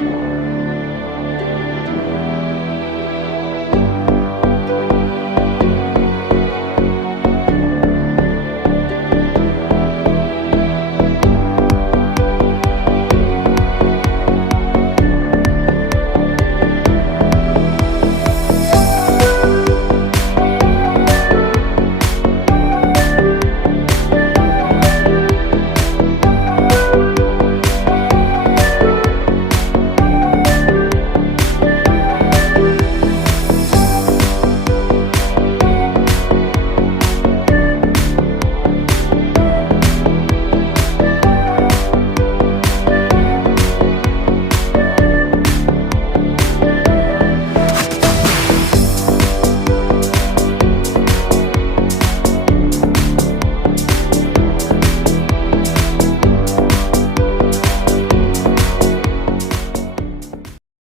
thank you